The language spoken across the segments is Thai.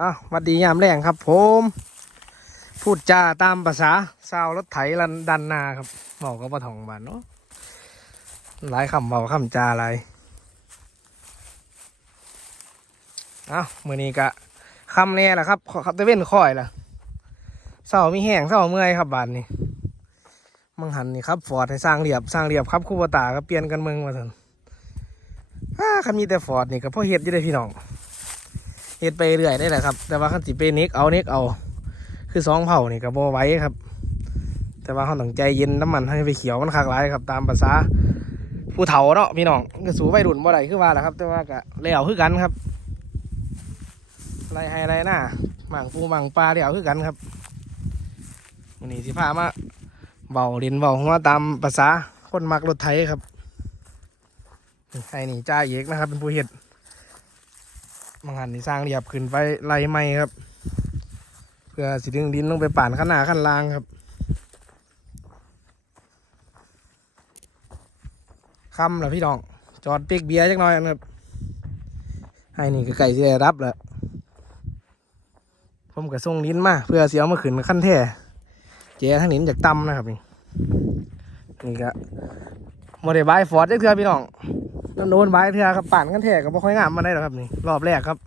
อะหวัดดียามแรงครับ ผม พูดจาตามภาษาสาวรถไถลันดันนาครับบอกก็ปะทองบานเนาะหลายคำเบาคำจาอะไรเอ้ามือนี้กะคำแน่แหละครับขับตะเว้นค่อยล่ะเศร้ามีแห้งเศร้าเมื่อยครับบานนี้มังหันนี่ครับฟอร์ดให้สร้างเรียบสร้างเรียบครับคู่บตาก็เปลี่ยนกันเมืองมาเถอะอ้าคันมีแต่ฟอร์ดนี่ก็พ่อเฮ็ดอยี่ได้พี่น้อง เฮ็ดไปเรื่อยได้แหละครับ แต่ว่าขั้นสิไปเน็กเอาน็กเอา คือสองเผานี่ก็บ่ไว้ครับ แต่ว่าเขาต้องใจเย็นน้ำมันให้ไปเขียวมันคักหลายครับ ตามภาษาผู้เฒ่าเนาะพี่น้องก็สู้วัยรุ่นบ่ได้คือว่าแหละครับ แต่ว่าก็แล้วคือกันครับไรให้ไรหน้าหมังปูหมังปลาแล้วคือกันครับวันนี้สิพามาเบาเล่นเบาหัวตามภาษาคนมักรถไถครับใครนี่จ้าเอกนะครับ เป็นผู้เฮ็ด มังหันนี่สร้างเรียบขึ้นไปไล่ไม้ครับ เพื่อสิดึงดินลงไปป่านข้างหน้าข้างล่างครับคำเหรอพี่น้อง จอดเปีกเบียร์จักหน่อยครับ ให้นี่ก็ไก่ที่ได้รับแล้วผมก็ส่งดินมา เพื่อเสียวมาขึ้นขั้นแท้เจ๊ทั้งนี้จากต่ำนะครับนี่นี่ก็โมเดลบายฟอร์ดจักเทือพี่น้อง น้ำโดนใบเทือครับป่านกันแทกก็บ่ค่อยงามมาได้หรอกครับนี่รอบแรกครับ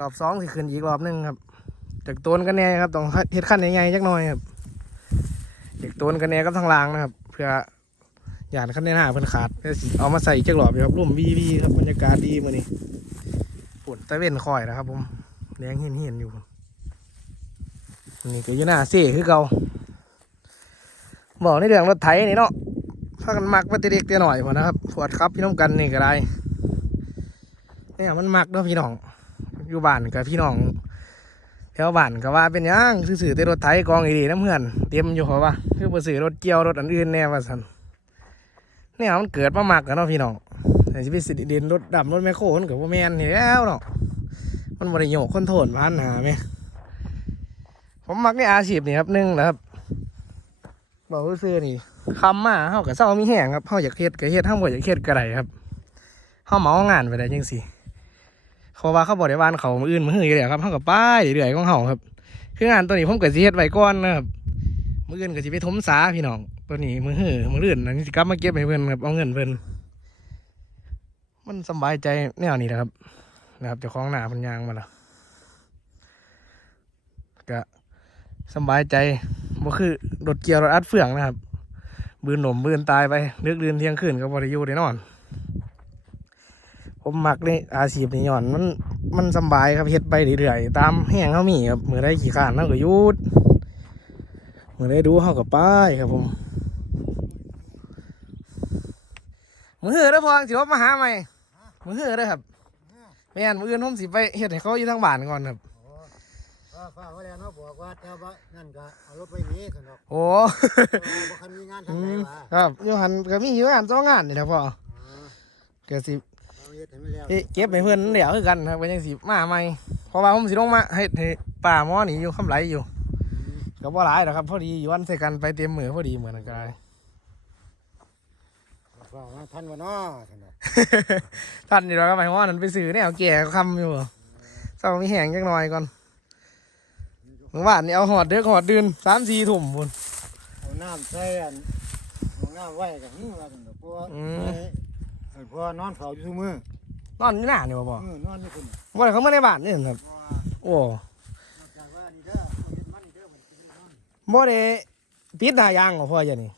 รอบสองสิขึ้นอีกรอบหนึงครับจากต้นกันแน่ครับต้องเฮ็ดขั้นใหญ่ๆจักหน่อยครับจากต้นกันแน่กับทางล่างนะครับ เพื่อหยาดขั้นในหน้าเพิ่นขาดเอามาใส่จักรอบอยู่ครับร่มวีวีครับบรรยากาศดีมื้อนี้ฝนตะเวนคอยนะครับ ผมแดงเห็นเห็นๆอยู่นี่ก็อยู่หน้าเซ่คือเก่าบอกในเรื่องรถไถนี่เนาะ พากันมักมาติเด็กต่หน่อยพอนะครับปวดครับพี่น้องกันนี่ก็ได้เนี่ยมันมักเนาะพี่น้อง อยู่บ้านกับพี่น้องแถวบ้านก็ว่าเป็นยังซื้อๆแต่รถไถกองอีดีน้ำเพื่อนเตรียมอยู่เพราะว่าคือบ่ซื้อรถเกี่ยวรถอันอื่นแน่ว่าซั่นเนี่ยมันเกิดมาหมักกันเนาะพี่น้องแต่สิไปสิเดินรถดำรถแมคโครนก็บ่แม่นนี่แล้วเนาะมันบ่ได้โยกคนโทนผ่านหาแม่ผมมักในอาชีพนี่ครับหนึ่งนะครับ บอกซื้อๆนี่คำมาเฮากับเศร้ามีแห้งครับเฮาอยากเฮ็ดก็เฮ็ดเฮาบ่อยากเฮ็ดก็ได้ครับเฮาเหมางานไปได้จังซี่เขาว่าเขาบ่ได้วานเขามื้ออื่นมื้ออยู่แล้วครับเฮาก็ไปเรื่อยๆของเฮาครับ คืองานตัวนี้ผมก็สิเฮ็ดไว้ก่อนนะครับมื้ออื่นก็สิไปถมสาพี่น้องตัวนี้มื้อหื้อมื้ออื่นอันนี้สิกลับมาเก็บให้เพิ่นครับเอาเงินเพิ่นมันสำบายใจแนวนี้นะครับ นะครับเจ้าของหน้าเพิ่นย่างมาแล้วก็สำบายใจ บ่คือรถเกี่ยวรถอัดเฟืองนะครับบืนหนมบืนตายไปนึกดืนเที่ยงคืนก็บริยูได้นอน ผมมักนี่อาชีพนี่ย้อนมันมันสบายครับเฮ็ดไปเรื่อยๆตามแห้งเขามีครับมือได้ขี่ขานเขาก็ยุดมือได้ดูเขาก็ไปครับผมมือเหือด้อพองสิว่ามาหาใหม่มือเหือด้อครับแม่นมืออื่นผมสิไปเฮ็ดให้เขาอยู่ทางบ้านก่อนครับ ฟ้าฟ้าว่าแล้วเนาะบอกว่าแต่ว่านั่นก็เอารถไปนี้สนอกโอ้ บ่คันมีงานทางอืไหนมวะครับอยู่หันก็มีอยู่งานสองงานนี่แหละพ่ออ๋อก็สิเอาเฮ็ดให้มันแล้วเอ๊ะเก็บให้เพื่อนเดี๋ยวคือกันครับก็ยังสิมาใหม่เพราะว่าผมสิลงมาให้ให้ป่าหมอนี่อยู่คำไหลอยู่ก็บ่หลายหรอกครับพอดีอยู่วันใส่กันไปเต็มมือพอดีเหมือนกันฟ้าว่าท่านว่าเนาะสนอกท่านนี่เราก็ไปหมอนั้นไปซื้อเนี่ยเอาแก่คำอยู่เศร้ามีแห้งจักหน่อยก่อนเมื่อวานนี่เอาหอดเด็กหอดดืนสามสี่ถุ่มพุ่นเอาน้ำใส่อันเอาน้ำไว้ก็หิ้งว่าสนอกเพราะว่าอืมเออเพราะว่านอนเฝ้าอยู่ทุกมื้อนอนอยู่หน้านี่บ่บ่มื้อนอนอยู่คุณบ่ได้เขามาในบ้านนี่ครับเพราะว่าโอ้นอกจากว่านี่เด้อเอาเฮ็ดมันนี่เด้อมันสิเป็นนอนบ่ได้ปิดหน้ายางของพ่ออย่านี่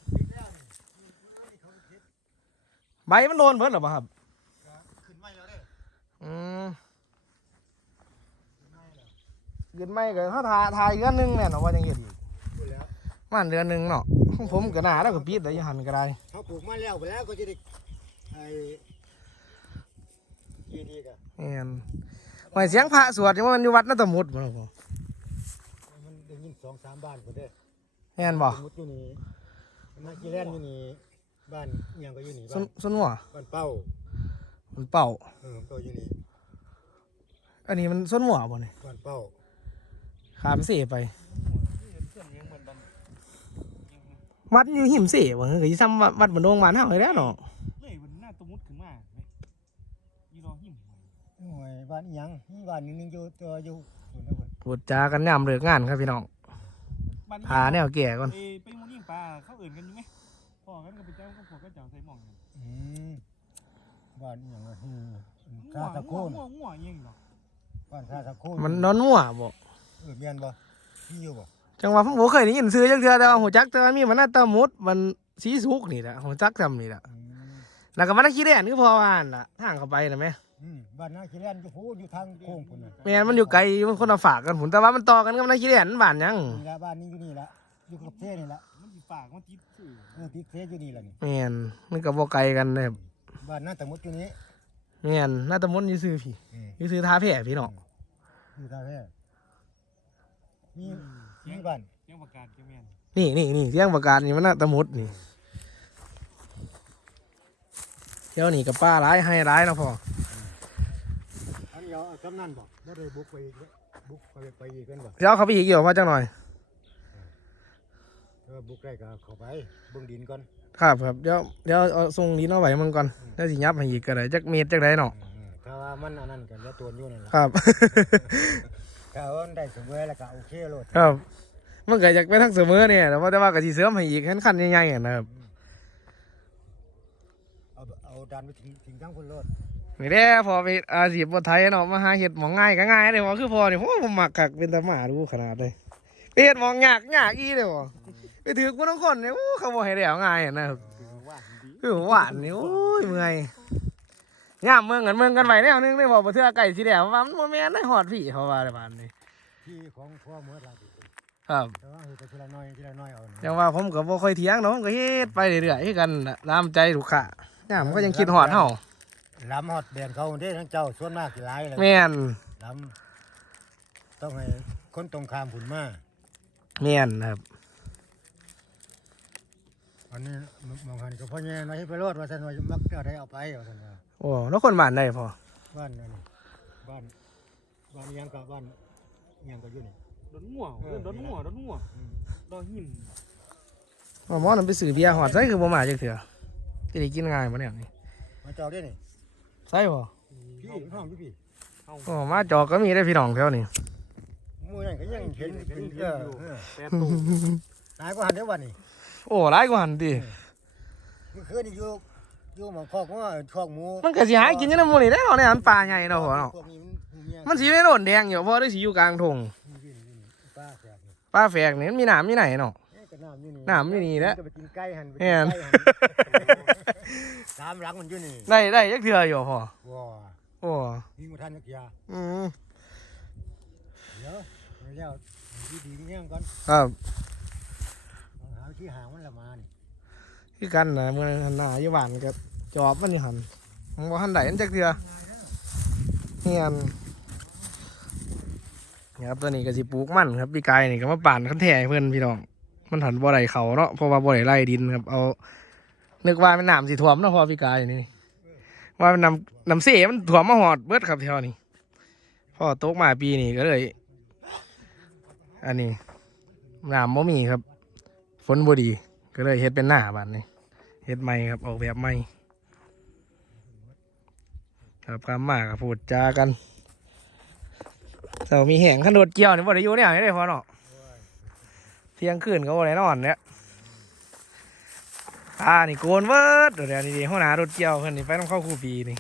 ใบมันโดนเบิดหรอบ่ครับ ขึ้นไม่แล้วเด้อ อืม ขึ้นไม่แล้ว เดือนไม่ก็เขาทาทายเดือนหนึงเนี่ยเนาะว่าจังเฮ็ดอีกพูดแล้วมันเดือนหนึงเนาะของผมก็น่าแล้วก็ปิดได้อยู่หันก็ได้เขาปลูกมาแล้วไปแล้วก็จะได้ไอ้ดีดีๆก็แม่นไว้เสียงพระสวดนี่มันอยู่วัดนาตมุดบ่ล่ะพ่อมันได้ยินสองสามบ้านพุ่นเด้อแม่นบ่สมมุติอยู่นี่มากีแลนอยู่นี่บ้านอิหยังก็อยู่นี่สุบ้านนสุนหัวบ้านเป้ามันเป่าเออก็อยู่นี่อันนี้มันสุนหัวบ่นี่บ้านเป้า ขามเสไป วัดอยู่หิมเสบ่คือก็สิซ้ำวัดวัดบ้านดงบ้านเฮาเลยแหล้วเนาะเลยมันหน้าตมุดขึ้นมาไหมยีรอหิมเอโอ้ยบ้านอีหยังมีบ้านหนึงอยู่ตัวอยู่ฝุ่นนะพุ่นพูดจากันย่ำเลิกงานครับพี่น้องบ้านนี้หาแนวแก่ก่อนไปไปหมูนิ่งปลาเขาเอื่นกันอยู่ไหมพ่อกันกับเจ้าก็พวกก็เจ้าใส่หม่องกันอืมบ้านอีหยังอะอืมง่วท่างตะโกง่วนงง่วงง่วงยิงเหรอบ้านท่าตะโกนมันนอนมั่วบ่เออเมียนบ่มีอยู่บ่จังหวะผมบ่เคยได้ยินซื้อจังเทื่อแต่ว่าหูจักแต่ว่ามีมันน่าตะมุดมันสีสุกนี่แหละหูจักจำนี่แหละอืมแล้วก็มันน่าขี้แดนคือพอว่านล่ะทางเข้าไปน่ะแม่อืมบ้านนาขี้แล่นอยู่พูอยู่ทางโค้งพุ่นน่ะแม่นมันอยู่ไกลมันคนละฝากกันผมแต่ว่ามันต่อกันกับน่าขี้แดนมันบ้านหยังนี่ละบ้านนี้อยู่นี่ละอยู่กับเท่นี่ละมันสิฝากมันติดสื่อเออติดเท่อยู่นี่ละนี่แม่นมันก็บ่ไกลกันเลยครับบ้านนั่นแต่มดอยู่นี้แม่นน่าตะมุดอยู่ซื้อพี่อืมอยู่ซื้อท่าแพร่พี่น้องอยู่ท่าแท้ มีมีบ้านเรื่องประกาศเจ้าแม่นนี่นี่นี่เสียงประกาศนี่มันน่าตะมุดนี่เที่ยวนี่กับป้าร้ายให้ร้ายเนาะพ่ออันนี้เอาเอากำนันบ่บ่ได้บุกไปอีกเด้อบุกไปไปอีกเป็นบ่เดี๋ยวเขาไปอีกเกี่ยวมาจังหน่อยเออบุกได้ก็เข้าไปเบิ่งดินก่อนครับครับเดี๋ยวเดี๋ยวเอาส่งดินเอาไว้มึงก่อนแล้วสิยับให้อีกก็ได้จักเมตรจักได้เนาะอืมถ้าว่ามันอันนั้นกันแล้วตัวอยู่นั่นล่ะครับ ถ้าว่ามันได้เสมอแล้วก็โอเคโลดครับ มันก็อยากไปทั้งเสมอเนี่ยแต่ว่าแต่ว่าก็สิเสริมให้อีกขั้นขั้นใหญ่ๆอะนะครับเอาเอาดันไปถึงถึงทั้งคนโลดนี่แหละพอไปอาชีพบ่ไทยเนาะมาหาเห็ดหมองง่ายก็ง่ายเลยว่าคือพอเนี่โอ้ผมมักคักเป็นตาหมาดูขนาดเลยไปเฮ็ดหมองยากยากอีเลยว่ไปถือกูทั้งคนเนี่ยโอ้เขาบ่ให้แล้วง่ายอะนะครับว่าดีคือหวานนี่โอ้ยเมื่อย ยามเมืองกันเมืองกันไว้แนวนึงได้บ่บ่เทื่อไก่สิแล้วว่ามันบ่แม่นได้ฮอดพี่เขาว่าได้บานนี้ที่ของพ่อเมื่อไหร่ครับแต่ว่าเฮ็ดแต่ทีละน้อยทีละน้อยเอานะจังว่าผมก็บ่ค่อยเถียงเนาะผมก็เฮ็ดไปเรื่อยๆคือกันน่ะตามใจลูกค้ายามก็ยังคิดฮอดเฮาลำฮอดแดนเขาเด้ทั้งเจ้าส่วนมากสิหลายเลยแม่นลำต้องให้คนตรงข้ามผุนมาแม่นครับ อันนี้มองหันก็พ่อแง่มาให้ไปรอดว่าสันว่ามักจะได้เอาไปว่าสันว่าโอ้แล้วคนบ้านใดพอบ้านนั่นนี่บ้านบ้านอิหยังกับบ้านอิหยังก็อยู่นี่ โดนง่วงเรื่องโดนง่วงโดนง่วงอืมดอนหินว่าหมอนั่นไปซื้อเบียร์ฮอดใส่คือบ่มาจักเทื่อสิได้กินง่ายบ่เนี่ยนี่มาเจ้าได้นี่ใส่บ่พี่ห้องพี่พี่เอาโอ้มาจอกก็มีได้พี่น้องแถวนี้หมูนั่นก็ยังเห็นเป็นเออเออแปดตู้นายก็หันเดี๋ยววันนี้ โอ้หลายกว่าหันติเมื่อคืนนี่อยู่อยู่หมองคอกว่าคอกหมูมันก็สิหากินอยู่นำหมู่นี่ได้เนาะเนี่ยมันป่าใหญ่เนาะพ่อเนาะพวกนี้มันเมียมันสิไม่โดนแดงอยู่เพราะได้สิอยู่กลางทงนี่นี่นี่ป้าแขกนี่ป้าแฝกนี่มันมีน้ำมีไหนเนาะ เอ๊ะก็น้ำอยู่นี่น้ำอยู่นี่แหละจะไปกินไก่หันไปแม่กินนไก่หันสามหลังมันอยู่นี่ได้ได้จักเทื่ออยู่พ่อว้าโอ้ยิงมาทันนักยาอืมเดี๋ยวเดี๋ยวดีดีๆเนี่ยก่อนครับเอาหา ที่หางมันละมานี่คือกันนะเมื่อหันหน้าอยู่บ้านก็จอบมันนี่หันมันบ่หันได้อันจักเทื่อเฮียนนี่ครับตัวนี้ก็สิปลูกมันครับพี่กายนี่ก็มาป่านคันแท้ให้เพิ่อนพี่น้อง มันหันบ่ได้เขาเนาะเพราะว่าบ่ได้ไล่ดินครับเอา นึกว่ามันน้ำสิท่วมเนาะพอพี่กายนี่ว่ามันน้ำน้ำเสียมันถ่วมมาหอดเบิดครับแถวนี้พอตกมาปีนี้ก็เลย อันนี้น้ำบ่มีครับ ฝนบดี ก็เลยเฮ็ดเป็นหน้าบ้านนี้เฮ็ดใหม่ครับออกแบบใหม่ครับคำมากกับพูดจากันเรามีแห่งขันโดดเกี่ยวนี่บ่ได้อยู่เนี่ยไม่ได้พอเนาะเที่ยงคืนก็บ่ได้นอนเนี่ยอ่านี่โกนเวิร์ดเดี๋ยวนี้ดีหัวหน้ารถเกี่ยวเพิ่นนี่ไปต้องเข้าคู่ปีนี่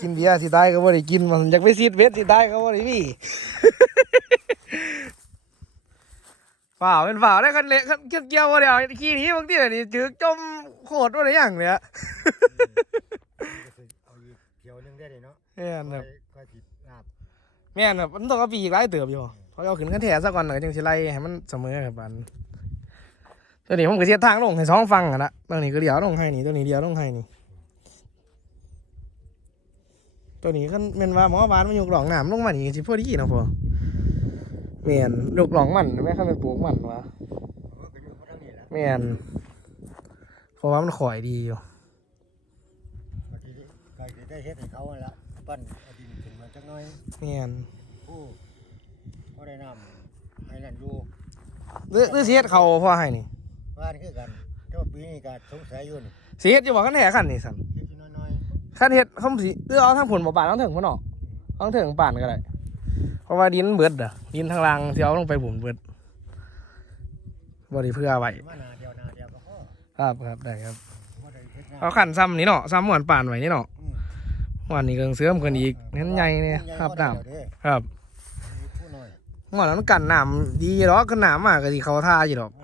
กินเบียร์สิได้ก็บ่ได้กินมันอยากไปซีดเวทสิได้ก็บ่ได้มี ฝ่าวเป็นฝ่าวได้คันเละคันเกี่ยวบ่ได้เอาขี้หนี้บางทีนี่ถือจมโคตรบ่ได้หยังเนี่ยเอาอีกเที่ยวหนึงได้เลยเนาะแม่นครับค่อยผิดลาบแม่นครับมันต้องเอาปีอีกหลายเติบอยู่เพราะเอาขึ้นคันแท้ซะก่อนแล้วก็จังสิไล่ให้มันเสมอครับบัดตัวนี้ผมก็เสียทางลงให้สองฝั่งอะนะตัวนี้ก็เลี้ยวลงให้นี่ตัวนี้เลี้ยวลงให้นี่ตัวนี้คันแม่นว่าหมอบานมันยกหลองน้ำลงมานี่สิพอดีเนาะพ่อ แม่นยกหลองมันแม่คันเป็นปลูกมันวะเออก็อยู่มาทางนี้แหละแม่นเพราะว่ามันข่อยดีอยู่ก็สิก็สิได้เฮ็ดให้เขาหั่นละปั้นเอาดินขึ้นมาจักหน่อยแม่นผู้บ่ได้น้ำให้นั่นอยู่หรือหรือสิเฮ็ดเขาพ่อให้นี่บ้านคือกันแต่ว่าปีนี้ก็สงสัยอยู่นี่สิเฮ็ดอยู่บ่คันแท้คันนี่สั่นเฮ็ดอยู่น้อยคันเฮ็ดเขาสิเอื้อเอาทางผลบ่ป่านเอาถึงพุ่นเนาะเอาถึงป่านก็ได้ เพราะว่าดินเบิดอะดินทางล่างสิเอาลงไปบุ่มเบิดบ่ได้เพื่อไว้มานาเดียวนาเดียวก็พอครับครับได้ครับบ่ได้เฮ็ดงานเอาขันซ้ำนี่เนาะซ้ำหวานป่านไว้นี่เนาะอืมหวานนี่ก็เสื่อมกันอีกนั่นใหญ่เนี่ยครับน้ใหญ่กว่าเดิมเด้ำครับมีผู้น้อยหวานนั้นกันน้ำดีหรอกก็น้ำมากก็สิเขาท่าอยู่ดอกอันนี้มันซื้อกั